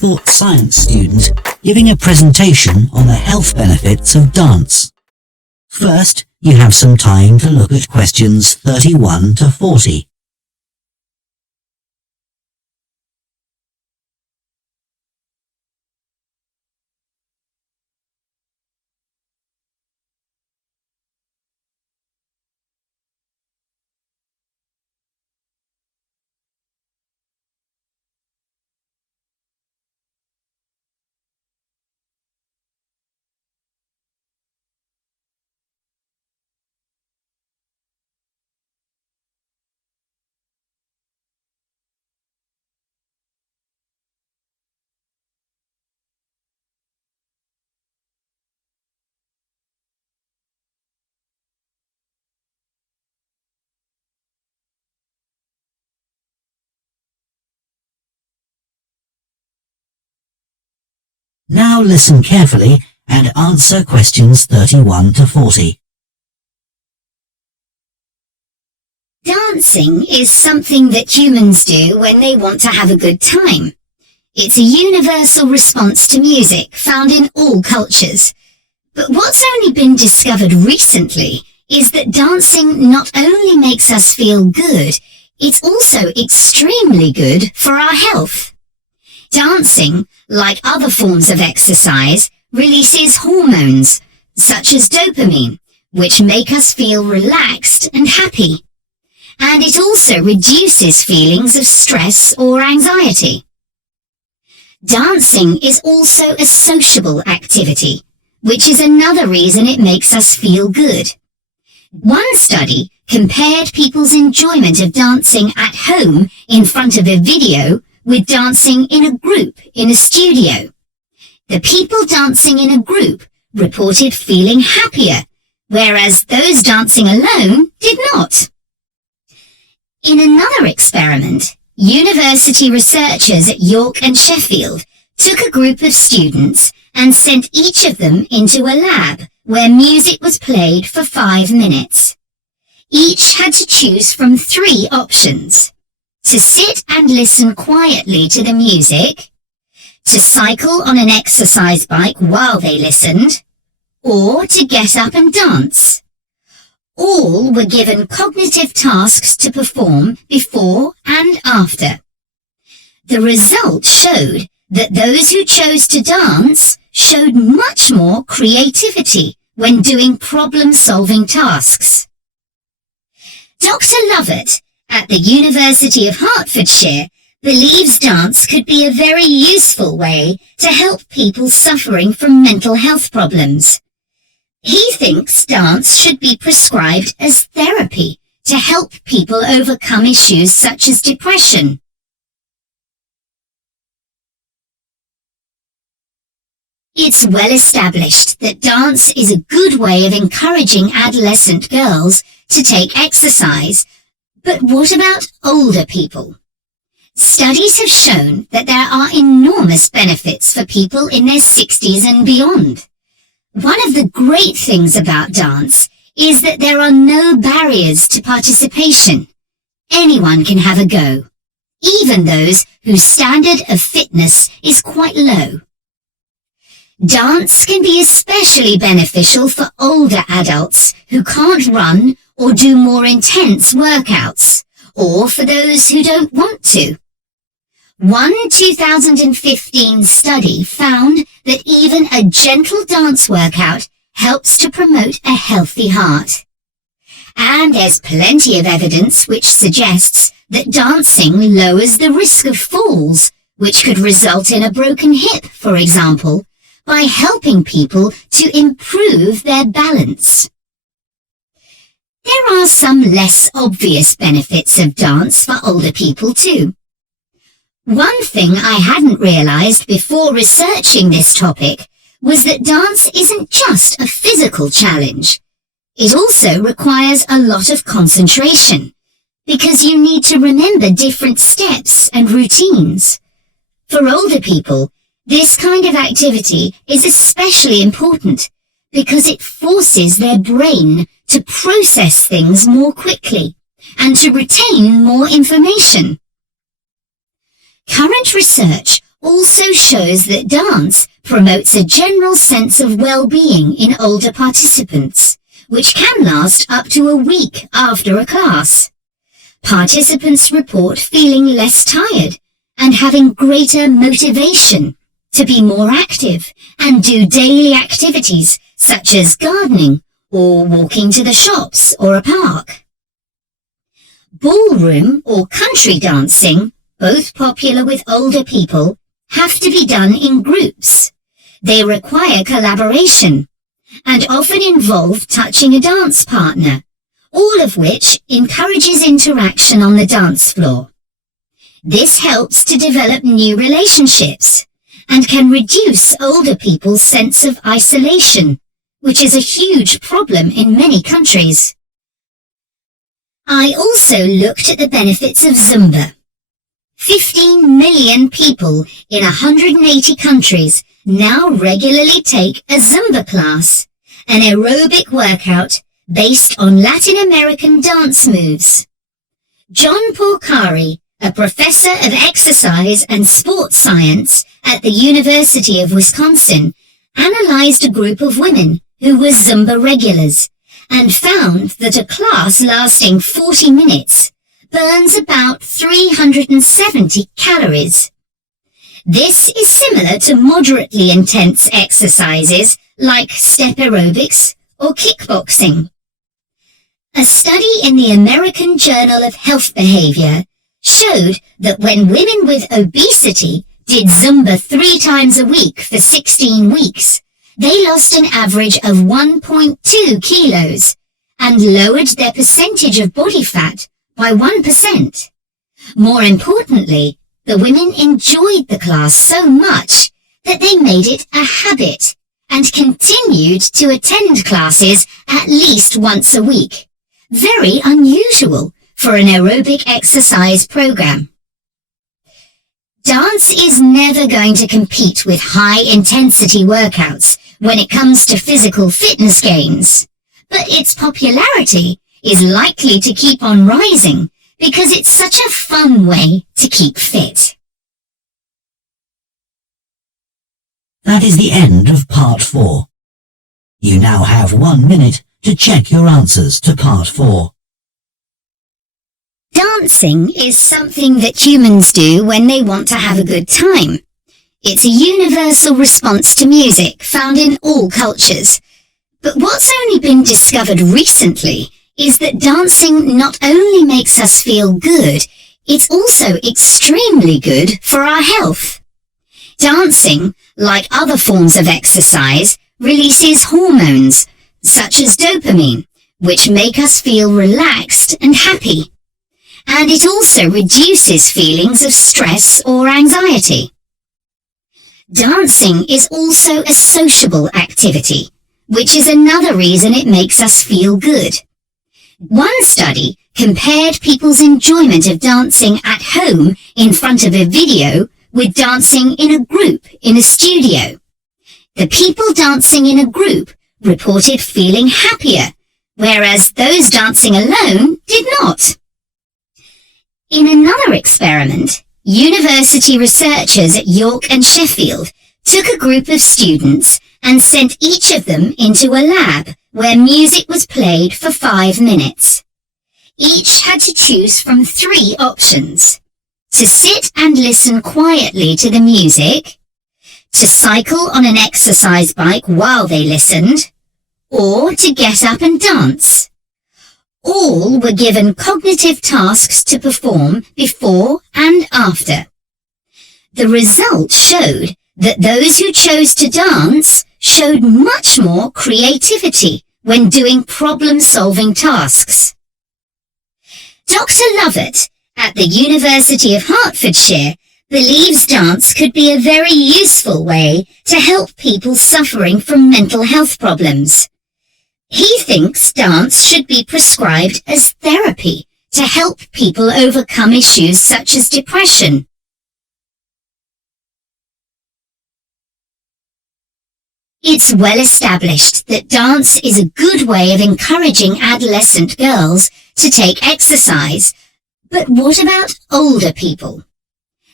thought science student giving a presentation on the health benefits of dance. First, you have some time to look at questions 31 to 40. Now listen carefully and answer questions 31 to 40. Dancing is something that humans do when they want to have a good time. It's a universal response to music found in all cultures. But what's only been discovered recently is that dancing not only makes us feel good, it's also extremely good for our health. Dancing, like other forms of exercise, releases hormones, such as dopamine, which make us feel relaxed and happy. And it also reduces feelings of stress or anxiety. Dancing is also a sociable activity, which is another reason it makes us feel good. One study compared people's enjoyment of dancing at home in front of a video with dancing in a group in a studio. The people dancing in a group reported feeling happier, whereas those dancing alone did not. In another experiment, university researchers at York and Sheffield took a group of students and sent each of them into a lab where music was played for 5 minutes. Each had to choose from 3 options: to sit and listen quietly to the music, to cycle on an exercise bike while they listened, or to get up and dance. All were given cognitive tasks to perform before and after. The result showed that those who chose to dance showed much more creativity when doing problem-solving tasks. Dr. Lovett at the University of Hertfordshire believes dance could be a very useful way to help people suffering from mental health problems. He thinks dance should be prescribed as therapy to help people overcome issues such as depression. It's well established that dance is a good way of encouraging adolescent girls to take exercise. But what about older people? Studies have shown that there are enormous benefits for people in their 60s and beyond. One of the great things about dance is that there are no barriers to participation. Anyone can have a go, even those whose standard of fitness is quite low. Dance can be especially beneficial for older adults who can't run or do more intense workouts, or for those who don't want to. One 2015 study found that even a gentle dance workout helps to promote a healthy heart. And there's plenty of evidence which suggests that dancing lowers the risk of falls, which could result in a broken hip, for example, by helping people to improve their balance. There are some less obvious benefits of dance for older people too. One thing I hadn't realized before researching this topic was that dance isn't just a physical challenge. It also requires a lot of concentration, because you need to remember different steps and routines. For older people, this kind of activity is especially important because it forces their brain to process things more quickly and to retain more information. Current research also shows that dance promotes a general sense of well-being in older participants, which can last up to a week after a class. Participants report feeling less tired and having greater motivation to be more active and do daily activities such as gardening or walking to the shops or a park. Ballroom or country dancing, both popular with older people, have to be done in groups. They require collaboration and often involve touching a dance partner, all of which encourages interaction on the dance floor. This helps to develop new relationships and can reduce older people's sense of isolation, which is a huge problem in many countries. I also looked at the benefits of Zumba. 15 million people in 180 countries now regularly take a Zumba class, an aerobic workout based on Latin American dance moves. John Porcari, a professor of exercise and sports science at the University of Wisconsin, analyzed a group of women who were Zumba regulars and found that a class lasting 40 minutes burns about 370 calories. This is similar to moderately intense exercises like step aerobics or kickboxing. A study in the American Journal of Health Behavior showed that when women with obesity did Zumba 3 times a week for 16 weeks, they lost an average of 1.2 kilos and lowered their percentage of body fat by 1%. More importantly, the women enjoyed the class so much that they made it a habit and continued to attend classes at least once a week. Very unusual for an aerobic exercise program. Dance is never going to compete with high-intensity workouts when it comes to physical fitness gains, but its popularity is likely to keep on rising because it's such a fun way to keep fit. That is the end of part 4. You now have 1 minute to check your answers to part 4. Dancing is something that humans do when they want to have a good time. It's a universal response to music found in all cultures. But what's only been discovered recently is that dancing not only makes us feel good, it's also extremely good for our health. Dancing, like other forms of exercise, releases hormones, such as dopamine, which make us feel relaxed and happy. And it also reduces feelings of stress or anxiety. Dancing is also a sociable activity, which is another reason it makes us feel good. One study compared people's enjoyment of dancing at home in front of a video with dancing in a group in a studio. The people dancing in a group reported feeling happier, whereas those dancing alone did not. In another experiment, university researchers at York and Sheffield took a group of students and sent each of them into a lab where music was played for 5 minutes. Each had to choose from 3 options: to sit and listen quietly to the music, to cycle on an exercise bike while they listened, or to get up and dance. All were given cognitive tasks to perform before and after. The result showed that those who chose to dance showed much more creativity when doing problem-solving tasks. Dr. Lovett at the University of Hertfordshire believes dance could be a very useful way to help people suffering from mental health problems. He thinks dance should be prescribed as therapy to help people overcome issues such as depression. It's well established that dance is a good way of encouraging adolescent girls to take exercise. But what about older people?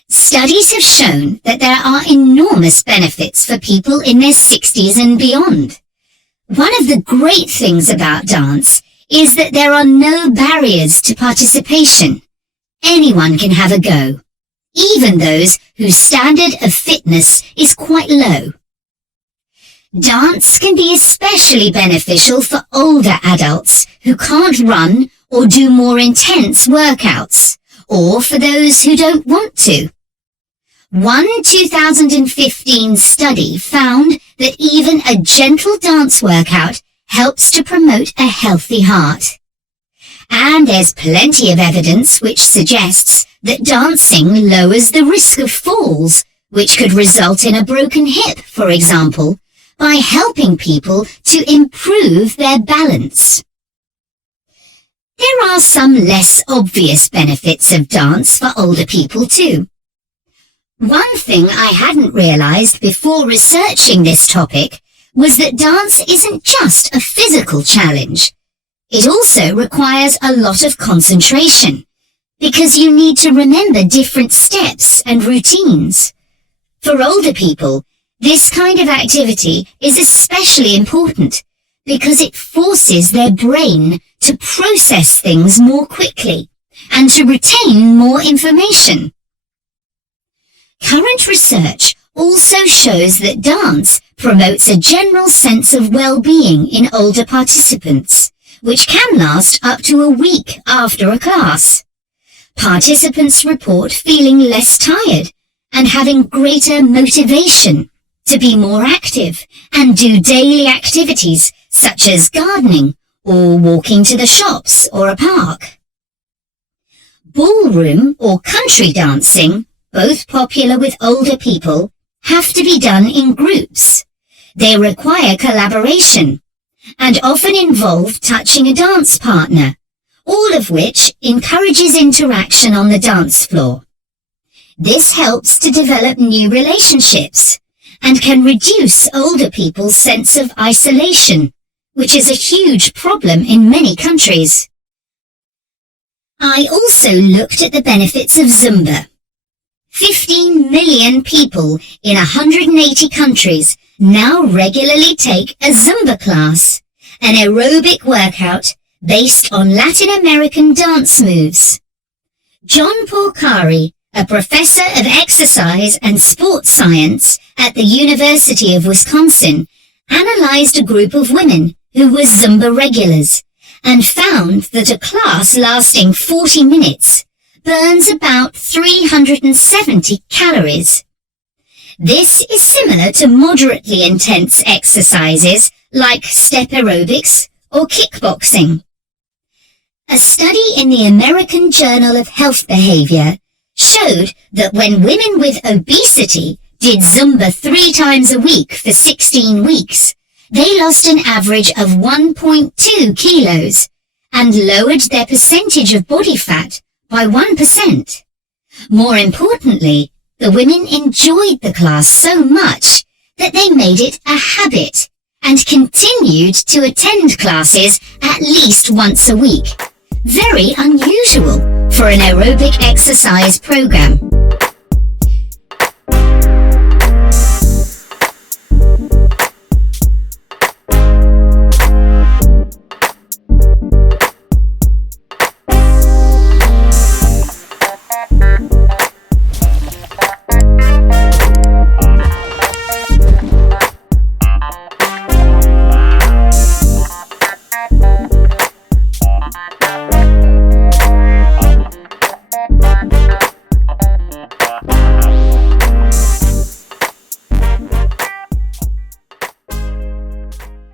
Studies have shown that there are enormous benefits for people in their 60s and beyond. One of the great things about dance is that there are no barriers to participation. Anyone can have a go, even those whose standard of fitness is quite low. Dance can be especially beneficial for older adults who can't run or do more intense workouts, or for those who don't want to. One 2015 study found that even a gentle dance workout helps to promote a healthy heart. And there's plenty of evidence which suggests that dancing lowers the risk of falls, which could result in a broken hip, for example, by helping people to improve their balance. There are some less obvious benefits of dance for older people too. One thing I hadn't realized before researching this topic was that dance isn't just a physical challenge. It also requires a lot of concentration, because you need to remember different steps and routines. For older people, this kind of activity is especially important because it forces their brain to process things more quickly and to retain more information. Current research also shows that dance promotes a general sense of well-being in older participants, which can last up to a week after a class. Participants report feeling less tired and having greater motivation to be more active and do daily activities such as gardening or walking to the shops or a park. Ballroom or country dancing, both popular with older people, have to be done in groups. They require collaboration and often involve touching a dance partner, all of which encourages interaction on the dance floor. This helps to develop new relationships and can reduce older people's sense of isolation, which is a huge problem in many countries. I also looked at the benefits of Zumba. 15 million people in 180 countries now regularly take a Zumba class, an aerobic workout based on Latin American dance moves. John Porcari, a professor of exercise and sports science at the University of Wisconsin, analyzed a group of women who were Zumba regulars and found that a class lasting 40 minutes burns about 370 calories. This is similar to moderately intense exercises like step aerobics or kickboxing. A study in the American Journal of Health Behavior showed that when women with obesity did Zumba 3 times a week for 16 weeks, they lost an average of 1.2 kilos and lowered their percentage of body fat by 1%. More importantly, the women enjoyed the class so much that they made it a habit and continued to attend classes at least once a week. Very unusual for an aerobic exercise program.